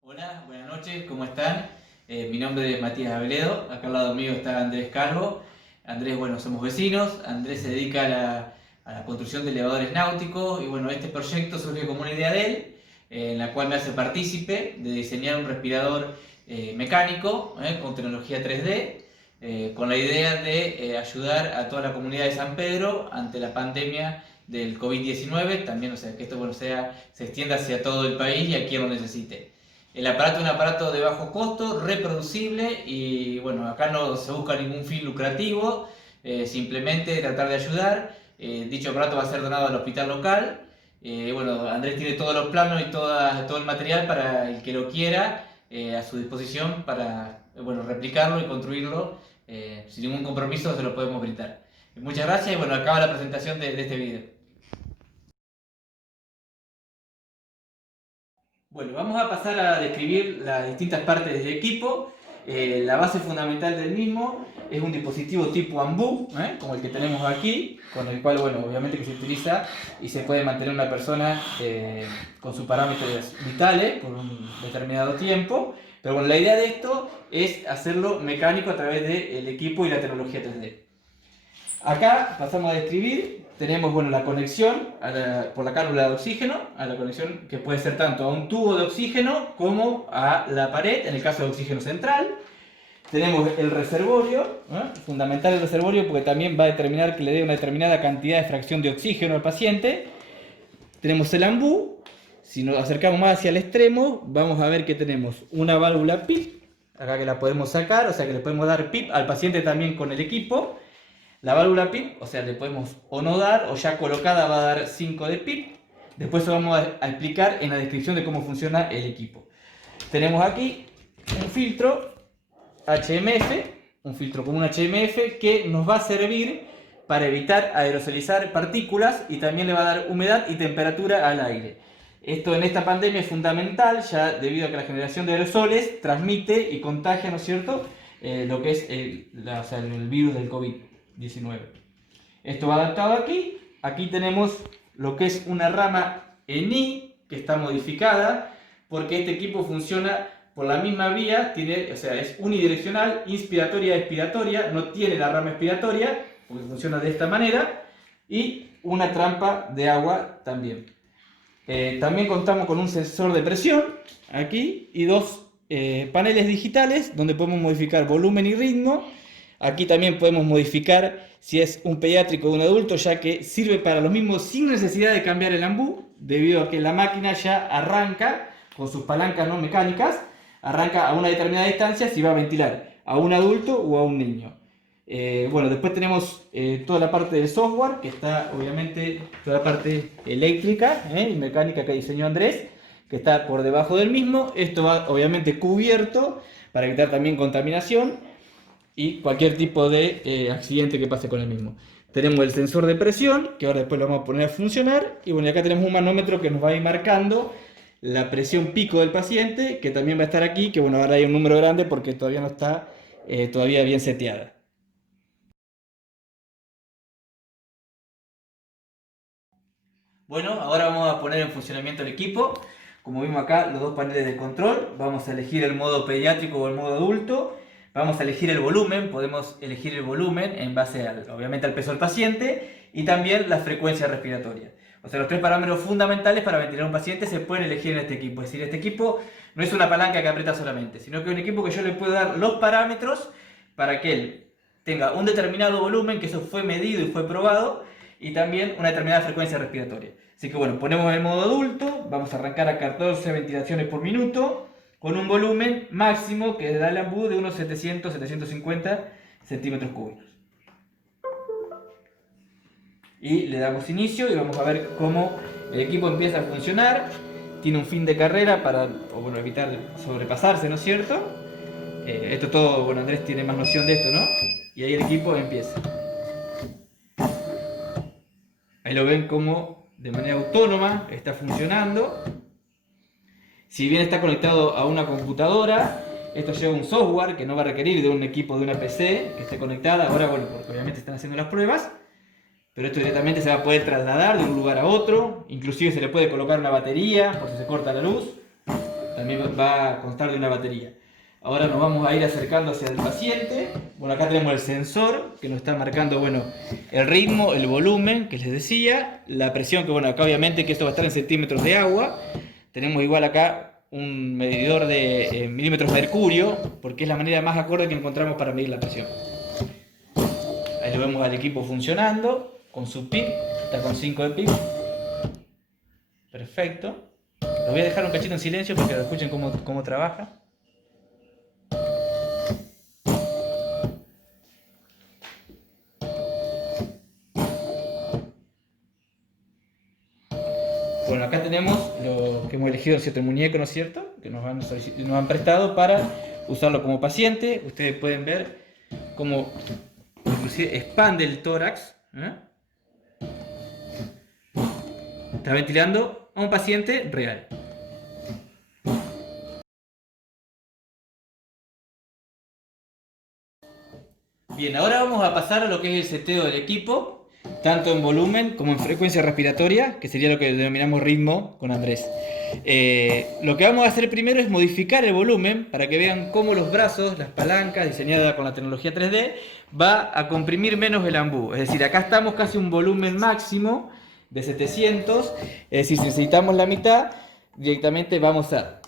Hola, buenas noches, ¿cómo están? Mi nombre es Matías Aveledo, acá al lado mío está Andrés Calvo. Andrés, bueno, somos vecinos, Andrés se dedica a la construcción de elevadores náuticos y bueno, este proyecto surge como una idea de él, en la cual me hace partícipe de diseñar un respirador mecánico con tecnología 3D, con la idea de ayudar a toda la comunidad de San Pedro ante la pandemia del COVID-19, también, o sea, que esto bueno, se extienda hacia todo el país y a quien lo necesite. El aparato es un aparato de bajo costo, reproducible y bueno, acá no se busca ningún fin lucrativo, simplemente tratar de ayudar. Dicho aparato va a ser donado al hospital local. Bueno, Andrés tiene todos los planos y todo el material para el que lo quiera a su disposición para bueno, replicarlo y construirlo sin ningún compromiso, se lo podemos brindar. Muchas gracias y bueno, acaba la presentación de este video. Bueno, vamos a pasar a describir las distintas partes del equipo. La base fundamental del mismo es un dispositivo tipo AMBU, como el que tenemos aquí, con el cual, bueno, obviamente que se utiliza y se puede mantener una persona con sus parámetros vitales por un determinado tiempo. Pero bueno, la idea de esto es hacerlo mecánico a través del equipo y la tecnología 3D. Acá pasamos a describir, tenemos bueno, la conexión por la cálula de oxígeno, a la conexión que puede ser tanto a un tubo de oxígeno como a la pared, en el caso de oxígeno central. Tenemos el reservorio, fundamental el reservorio porque también va a determinar que le dé una determinada cantidad de fracción de oxígeno al paciente. Tenemos el ambú, si nos acercamos más hacia el extremo, vamos a ver que tenemos una válvula PIP, acá que la podemos sacar, o sea que le podemos dar PIP al paciente también con el equipo. La válvula PIP, o sea, le podemos o no dar, o ya colocada va a dar 5 de PIP. Después lo vamos a explicar en la descripción de cómo funciona el equipo. Tenemos aquí un filtro HMF, un filtro común HMF que nos va a servir para evitar aerosolizar partículas y también le va a dar humedad y temperatura al aire. Esto en esta pandemia es fundamental, ya debido a que la generación de aerosoles transmite y contagia, ¿no es cierto?, lo que es el virus del COVID-19. Esto va adaptado aquí. Aquí tenemos lo que es una rama ENI que está modificada porque este equipo funciona por la misma vía, o sea, es unidireccional, inspiratoria-expiratoria, no tiene la rama expiratoria porque funciona de esta manera, y una trampa de agua también. También contamos con un sensor de presión aquí y dos paneles digitales donde podemos modificar volumen y ritmo. Aquí también podemos modificar si es un pediátrico o un adulto, ya que sirve para lo mismo sin necesidad de cambiar el ambú, debido a que la máquina ya arranca con sus palancas no mecánicas, arranca a una determinada distancia si va a ventilar a un adulto o a un niño. Bueno, después tenemos toda la parte del software, que está obviamente toda la parte eléctrica y mecánica que diseñó Andrés, que está por debajo del mismo. Esto va obviamente cubierto para evitar también contaminación y cualquier tipo de accidente que pase con el mismo. Tenemos el sensor de presión, que ahora después lo vamos a poner a funcionar, y bueno, acá tenemos un manómetro que nos va a ir marcando la presión pico del paciente, que también va a estar aquí, que bueno, ahora hay un número grande porque todavía no está todavía bien seteada. Bueno, ahora vamos a poner en funcionamiento el equipo. Como vimos acá, los dos paneles de control. Vamos a elegir el modo pediátrico o el modo adulto. Vamos a elegir el volumen. Podemos elegir el volumen en base, obviamente, al peso del paciente y también la frecuencia respiratoria. O sea, los tres parámetros fundamentales para ventilar a un paciente se pueden elegir en este equipo. Es decir, este equipo no es una palanca que aprieta solamente, sino que es un equipo que yo le puedo dar los parámetros para que él tenga un determinado volumen, que eso fue medido y fue probado, y también una determinada frecuencia respiratoria. Así que bueno, ponemos el modo adulto, vamos a arrancar a 14 ventilaciones por minuto, con un volumen máximo que da el ambú de unos 700-750 centímetros cúbicos. Y le damos inicio y vamos a ver cómo el equipo empieza a funcionar. Tiene un fin de carrera para evitar sobrepasarse, ¿no es cierto? Esto todo, bueno, Andrés tiene más noción de esto, ¿no? Y ahí el equipo empieza. Ahí lo ven como de manera autónoma está funcionando. Si bien está conectado a una computadora, esto lleva un software que no va a requerir de un equipo de una PC que esté conectada. Ahora, bueno, porque obviamente están haciendo las pruebas, pero esto directamente se va a poder trasladar de un lugar a otro. Inclusive se le puede colocar una batería por si se corta la luz. también va a constar de una batería. Ahora nos vamos a ir acercando hacia el paciente. Bueno, acá tenemos el sensor que nos está marcando, bueno, el ritmo, el volumen, que les decía, la presión, que bueno, acá obviamente que esto va a estar en centímetros de agua. Tenemos igual acá un medidor de milímetros de mercurio, porque es la manera más acorde que encontramos para medir la presión. Ahí lo vemos al equipo funcionando, con su PIC, está con 5 de PIC. Perfecto. Lo voy a dejar un cachito en silencio para que lo escuchen cómo trabaja. Bueno, acá tenemos lo que hemos elegido, ¿cierto? El muñeco, ¿no es cierto? Que nos han prestado para usarlo como paciente. Ustedes pueden ver cómo inclusive expande el tórax. Está ventilando a un paciente real. Bien, ahora vamos a pasar a lo que es el seteo del equipo, tanto en volumen como en frecuencia respiratoria, que sería lo que denominamos ritmo con Andrés. Lo que vamos a hacer primero es modificar el volumen para que vean cómo los brazos, las palancas diseñadas con la tecnología 3D, va a comprimir menos el ambú. Es decir, acá estamos casi un volumen máximo de 700, es decir, si necesitamos la mitad, directamente vamos a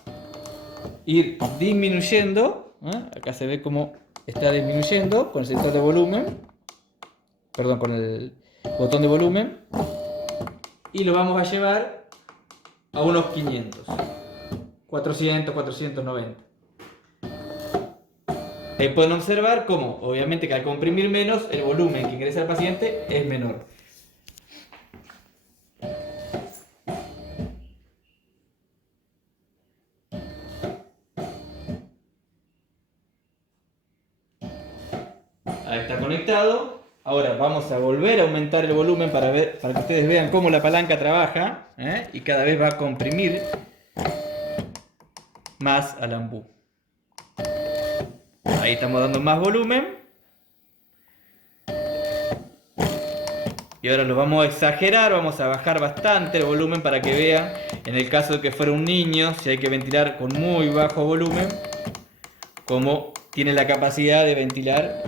ir disminuyendo. Acá se ve cómo está disminuyendo con el sector de volumen, perdón, con el botón de volumen, y lo vamos a llevar a unos 500, 400, 490. Pueden observar cómo, obviamente, que al comprimir menos, el volumen que ingresa al paciente es menor. Ahí está conectado. Ahora vamos a volver a aumentar el volumen para que ustedes vean cómo la palanca trabaja, y cada vez va a comprimir más al ambú. Ahí estamos dando más volumen. Y ahora lo vamos a exagerar, vamos a bajar bastante el volumen para que vean, en el caso de que fuera un niño, si hay que ventilar con muy bajo volumen, como tiene la capacidad de ventilar,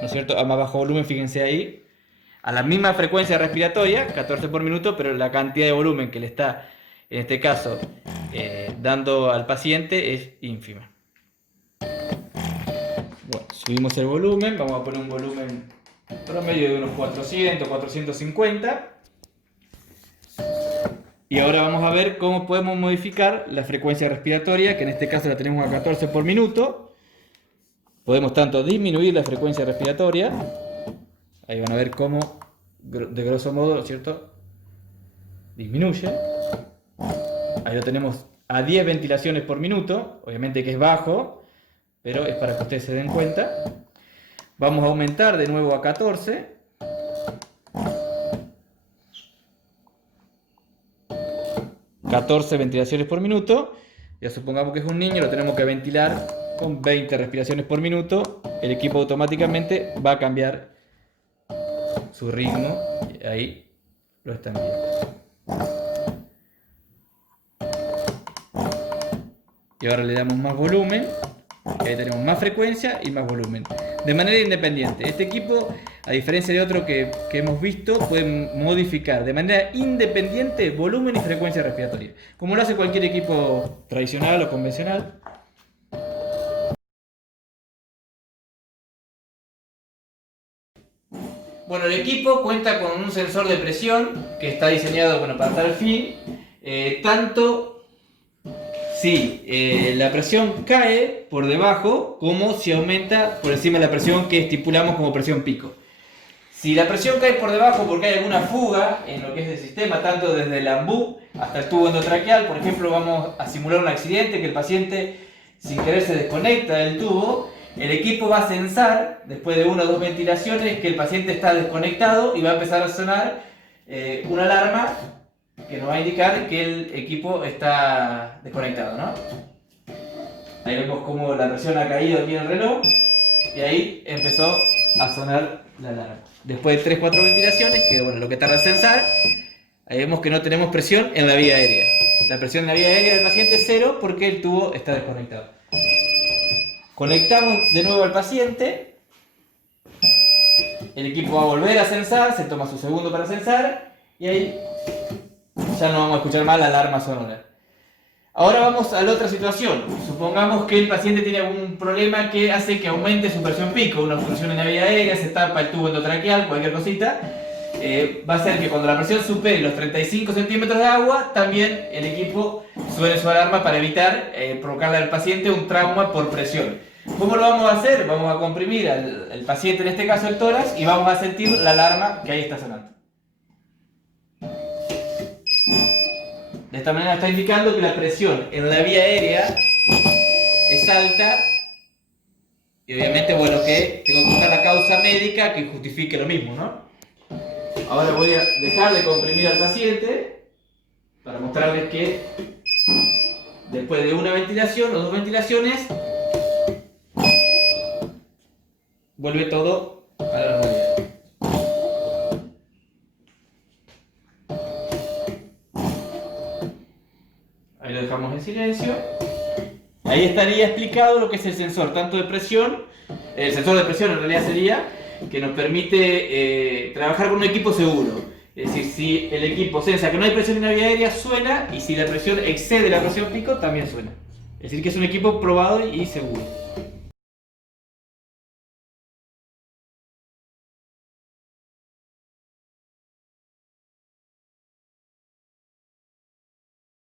¿no es cierto?, a más bajo volumen, fíjense ahí, a la misma frecuencia respiratoria, 14 por minuto, pero la cantidad de volumen que le está, en este caso, dando al paciente es ínfima. Bueno, subimos el volumen, vamos a poner un volumen promedio de unos 400, 450. Y ahora vamos a ver cómo podemos modificar la frecuencia respiratoria, que en este caso la tenemos a 14 por minuto. Podemos tanto disminuir la frecuencia respiratoria, ahí van a ver cómo, de grosso modo, ¿cierto?, disminuye. Ahí lo tenemos a 10 ventilaciones por minuto, obviamente que es bajo, pero es para que ustedes se den cuenta. Vamos a aumentar de nuevo a 14. Ventilaciones por minuto. Ya supongamos que es un niño, lo tenemos que ventilar con 20 respiraciones por minuto. El equipo automáticamente va a cambiar su ritmo. Y ahí lo están viendo. Y ahora le damos más volumen. Ahí tenemos más frecuencia y más volumen. De manera independiente. Este equipo, a diferencia de otro que hemos visto, puede modificar de manera independiente volumen y frecuencia respiratoria, como lo hace cualquier equipo tradicional o convencional. Bueno, el equipo cuenta con un sensor de presión que está diseñado, bueno, para tal fin. Tanto si la presión cae por debajo como si aumenta por encima de la presión que estipulamos como presión pico. Si la presión cae por debajo porque hay alguna fuga en lo que es el sistema, tanto desde el ambú hasta el tubo endotraqueal, por ejemplo, vamos a simular un accidente que el paciente sin querer se desconecta del tubo, el equipo va a censar, después de 1 o 2 ventilaciones, que el paciente está desconectado y va a empezar a sonar una alarma que nos va a indicar que el equipo está desconectado, ¿no? Ahí vemos cómo la presión ha caído aquí en el reloj y ahí empezó a sonar la alarma. Después de 3-4 ventilaciones, que bueno, lo que tarda en censar, ahí vemos que no tenemos presión en la vía aérea. La presión en la vía aérea del paciente es 0 porque el tubo está desconectado. Conectamos de nuevo al paciente. El equipo va a volver a censar, se toma su segundo para censar y ahí ya no vamos a escuchar más la alarma sonora. Ahora vamos a la otra situación. Supongamos que el paciente tiene algún problema que hace que aumente su presión pico, una obstrucción en la vía aérea, se tapa el tubo endotraqueal, cualquier cosita. Va a hacer que cuando la presión supere los 35 centímetros de agua, también el equipo suene su alarma para evitar provocarle al paciente un trauma por presión. ¿Cómo lo vamos a hacer? Vamos a comprimir al paciente, en este caso el tórax, y vamos a sentir la alarma que ahí está sonando. De esta manera está indicando que la presión en la vía aérea es alta y obviamente, bueno, que tengo que buscar la causa médica que justifique lo mismo, ¿no? Ahora voy a dejar de comprimir al paciente para mostrarles que después de una ventilación o dos ventilaciones vuelve todo a la normalidad. Ahí lo dejamos en silencio. Ahí estaría explicado lo que es el sensor, tanto de presión, el sensor de presión en realidad sería que nos permite trabajar con un equipo seguro. Es decir, si el equipo sensa que no hay presión en la vía aérea, suena, y si la presión excede la presión pico, también suena. Es decir, que es un equipo probado y seguro.